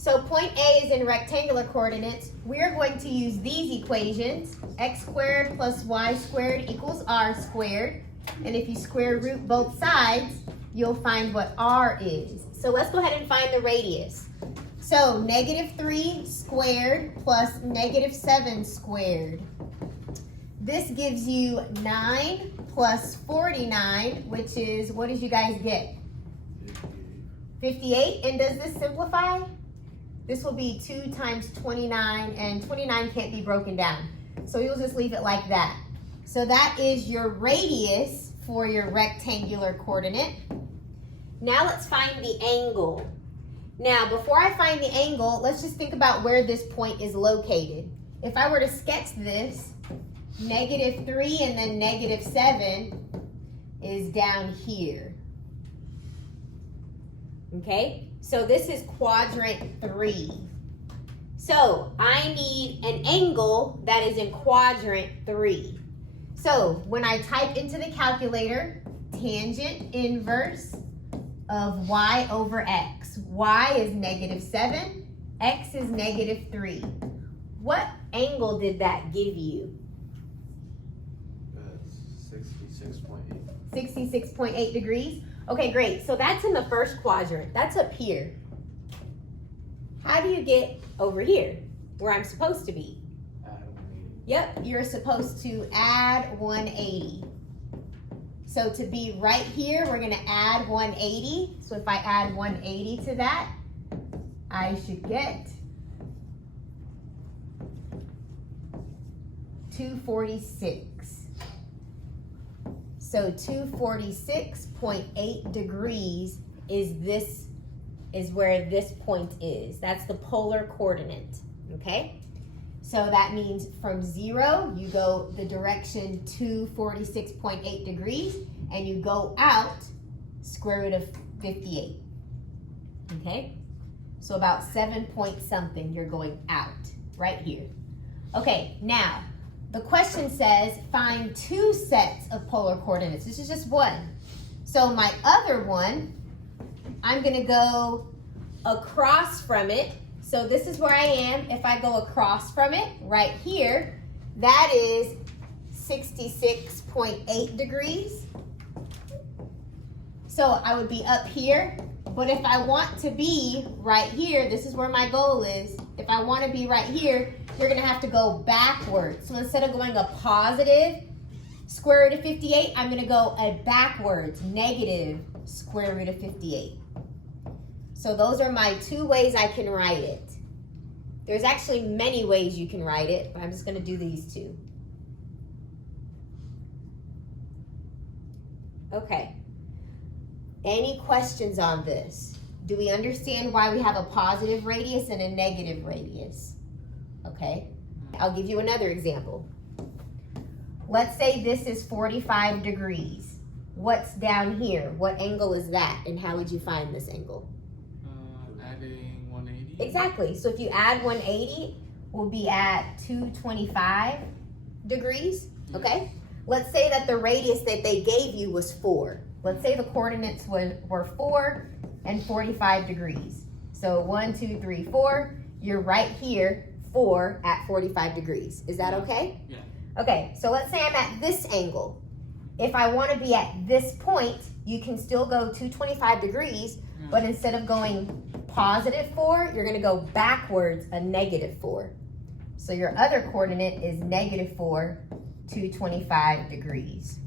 So point A is in rectangular coordinates. We're going to use these equations. X squared plus y squared equals r squared. And if you square root both sides, you'll find what r is. So let's go ahead and find the radius. So -3 squared plus -7 squared. This gives you 9 plus 49, which is, what did you guys get? 58. And does this simplify? This will be 2 times 29, and 29 can't be broken down. So you'll just leave it like that. So that is your radius for your rectangular coordinate. Now let's find the angle. Now, before I find the angle, let's just think about where this point is located. If I were to sketch this, -3 and then -7 is down here. Okay, so this is quadrant 3. So I need an angle that is in quadrant 3. So when I type into the calculator, tangent inverse of y over x. Y is -7, x is -3. What angle did that give you? 66.8. 66.8 degrees. Okay, great. So that's in the first quadrant. That's up here. How do you get over here, where I'm supposed to be? Add 180. Yep, you're supposed to add 180. So to be right here, we're going to add 180. So if I add 180 to that, I should get 246. So 246.8 degrees is where this point is. That's the polar coordinate, okay? So that means from 0, you go the direction 246.8 degrees, and you go out square root of 58, okay? So about 7 point something, you're going out right here. Okay, now, the question says find 2 sets of polar coordinates. This is just one. So my other one, I'm gonna go across from it. So this is where I am. If I go across from it, right here, that is 66.8 degrees. So I would be up here. But if I want to be right here, this is where my goal is. If I want to be right here, you're going to have to go backwards. So instead of going a positive square root of 58, I'm going to go a backwards negative square root of 58. So those are my 2 ways I can write it. There's actually many ways you can write it, but I'm just going to do these 2. Okay. Any questions on this? Do we understand why we have a positive radius and a negative radius? Okay. I'll give you another example. Let's say this is 45 degrees. What's down here? What angle is that? And how would you find this angle? Adding 180. Exactly. So if you add 180, we'll be at 225 degrees. Okay. Let's say that the radius that they gave you was 4. Let's say the coordinates were 4 and 45 degrees. So 1, 2, 3, 4. You're right here, 4 at 45 degrees. Is that okay? Yeah. Okay, so let's say I'm at this angle. If I want to be at this point, you can still go 225 degrees, but instead of going positive 4, you're going to go backwards a negative 4. So your other coordinate is -4, 225 degrees.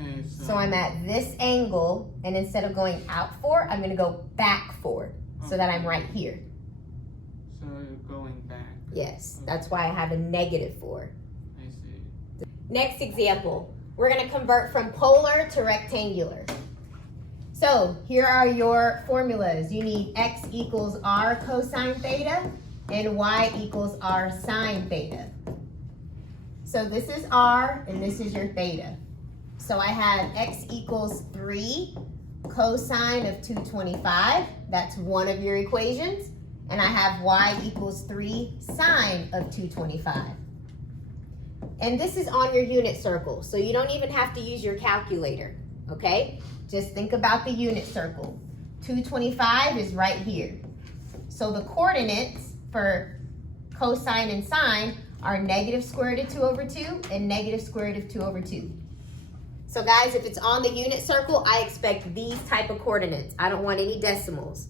Okay, So I'm at this angle, and instead of going out 4, I'm going to go back 4, so that I'm right here. So you're going back. Yes, that's why I have a -4. I see. Next example, we're going to convert from polar to rectangular. So here are your formulas. You need x equals r cosine theta and y equals r sine theta. So this is r and this is your theta. So I have x equals 3 cosine of 225. That's one of your equations. And I have y equals 3 sine of 225. And this is on your unit circle, so you don't even have to use your calculator, okay? Just think about the unit circle. 225 is right here. So the coordinates for cosine and sine are negative square root of 2 over 2 and negative square root of 2 over 2. So guys, if it's on the unit circle, I expect these type of coordinates. I don't want any decimals.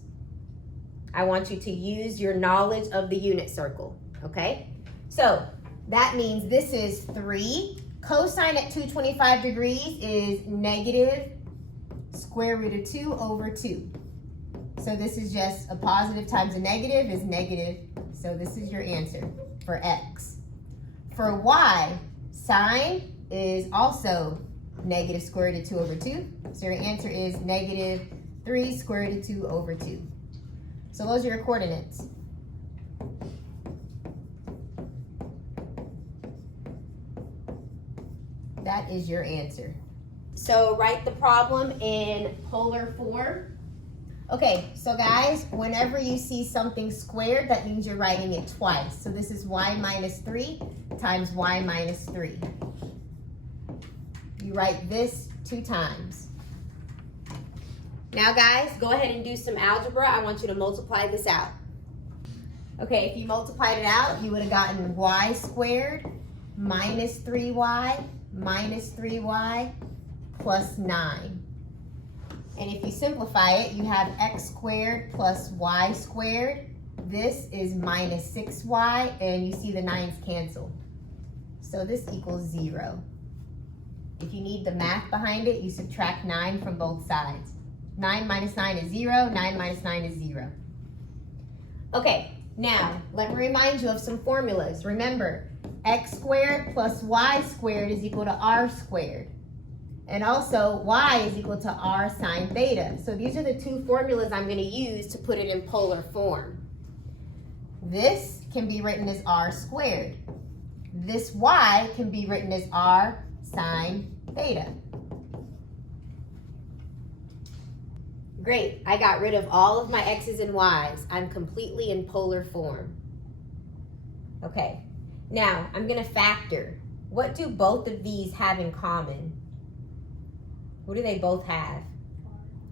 I want you to use your knowledge of the unit circle, okay? So that means this is 3. Cosine at 225 degrees is negative square root of 2 over 2. So this is just a positive times a negative is negative. So this is your answer for X. For Y, sine is also negative square root of 2 over 2. So your answer is negative 3 square root of 2 over 2. So those are your coordinates. That is your answer. So write the problem in polar form. Okay, so guys, whenever you see something squared, that means you're writing it twice. So this is y minus 3 times y minus 3. You write this 2 times. Now guys, go ahead and do some algebra. I want you to multiply this out. Okay, if you multiplied it out, you would have gotten y squared minus 3y minus 3y plus 9. And if you simplify it, you have x squared plus y squared. This is minus 6y, and you see the 9's cancel. So this equals 0. If you need the math behind it, you subtract 9 from both sides. 9 minus 9 is 0, 9 minus 9 is 0. Okay, now let me remind you of some formulas. Remember, x squared plus y squared is equal to r squared. And also, y is equal to r sine theta. So these are the 2 formulas I'm going to use to put it in polar form. This can be written as r squared. This y can be written as r sine theta. Great, I got rid of all of my x's and y's. I'm completely in polar form. Okay, now I'm going to factor. What do both of these have in common? What do they both have?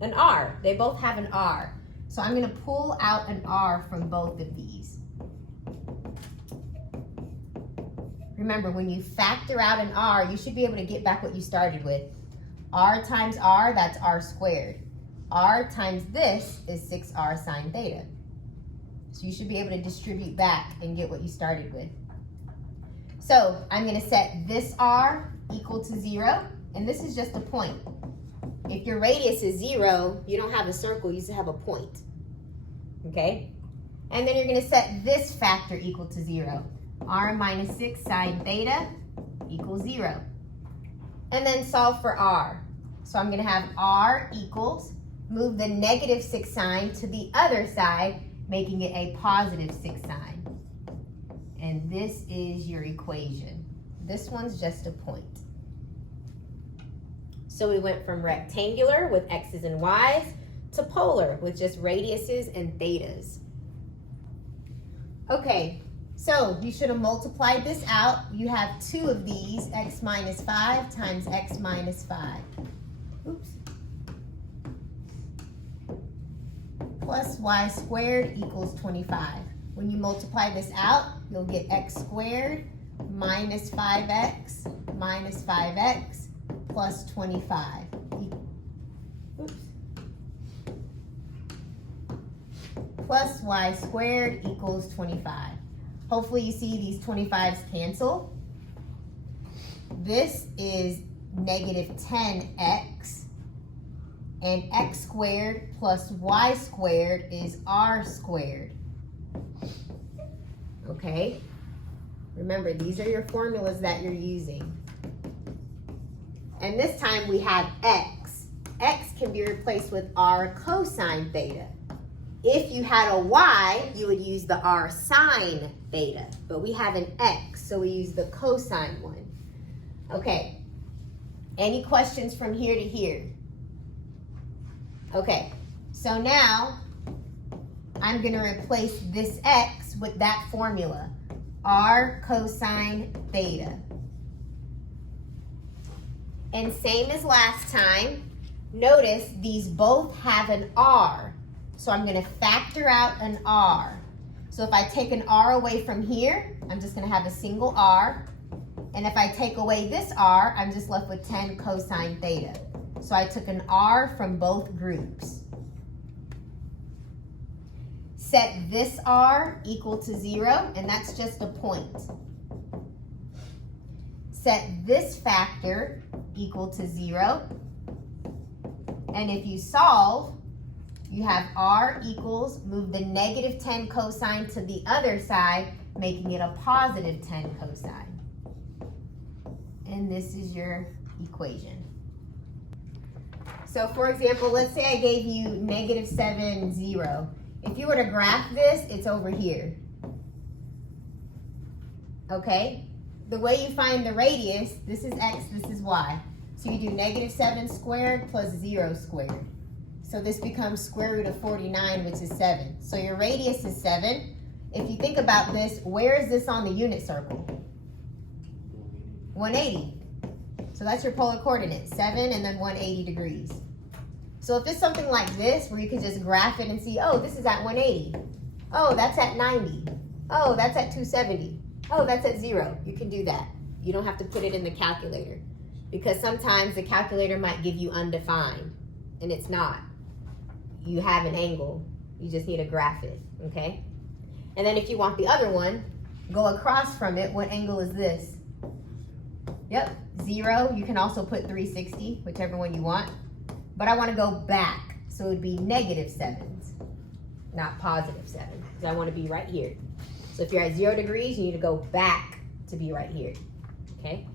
An r. They both have an r. So I'm going to pull out an r from both of these. Remember, when you factor out an r, you should be able to get back what you started with. R times r, that's r squared. R times this is 6r sine theta. So you should be able to distribute back and get what you started with. So I'm going to set this r equal to 0, and this is just a point. If your radius is 0, you don't have a circle, you just have a point. Okay? And then you're going to set this factor equal to 0. R minus 6 sine theta equals 0. And then solve for r. So I'm going to have r equals, move the negative 6 sign to the other side, making it a positive 6 sign. And this is your equation. This one's just a point. So we went from rectangular with x's and y's to polar with just radiuses and thetas. Okay, so you should have multiplied this out. You have 2 of these, x minus 5 times x minus 5. Oops. Plus y squared equals 25. When you multiply this out, you'll get x squared minus 5x minus 5x plus 25. Oops. Plus y squared equals 25. Hopefully you see these 25's cancel. This is negative 10x, and x squared plus y squared is r squared. Okay? Remember, these are your formulas that you're using. And this time we have x. X can be replaced with r cosine theta. If you had a y, you would use the r sine theta. But we have an x, so we use the cosine one. Okay. Any questions from here to here? Okay. So now I'm going to replace this x with that formula. R cosine theta. And same as last time, notice these both have an r. So I'm gonna factor out an r. So if I take an r away from here, I'm just gonna have a single r. And if I take away this r, I'm just left with 10 cosine theta. So I took an r from both groups. Set this r equal to 0, and that's just a point. Set this factor equal to 0. And if you solve, you have r equals, move the negative 10 cosine to the other side, making it a positive 10 cosine. And this is your equation. So for example, let's say I gave you negative 7, 0. If you were to graph this, it's over here. Okay? The way you find the radius, this is x, this is y. So you do negative 7 squared plus 0 squared. So this becomes square root of 49, which is 7. So your radius is 7. If you think about this, where is this on the unit circle? 180. So that's your polar coordinate, 7 and then 180 degrees. So if it's something like this, where you can just graph it and see, oh, this is at 180. Oh, that's at 90. Oh, that's at 270. Oh, that's at 0. You can do that. You don't have to put it in the calculator, because sometimes the calculator might give you undefined, and it's not. You have an angle. You just need to graph it, okay? And then if you want the other one, go across from it. What angle is this? Yep, 0. You can also put 360, whichever one you want. But I want to go back, so it would be negative 7s, not positive 7, because I want to be right here. So if you're at 0 degrees, you need to go back to be right here, okay?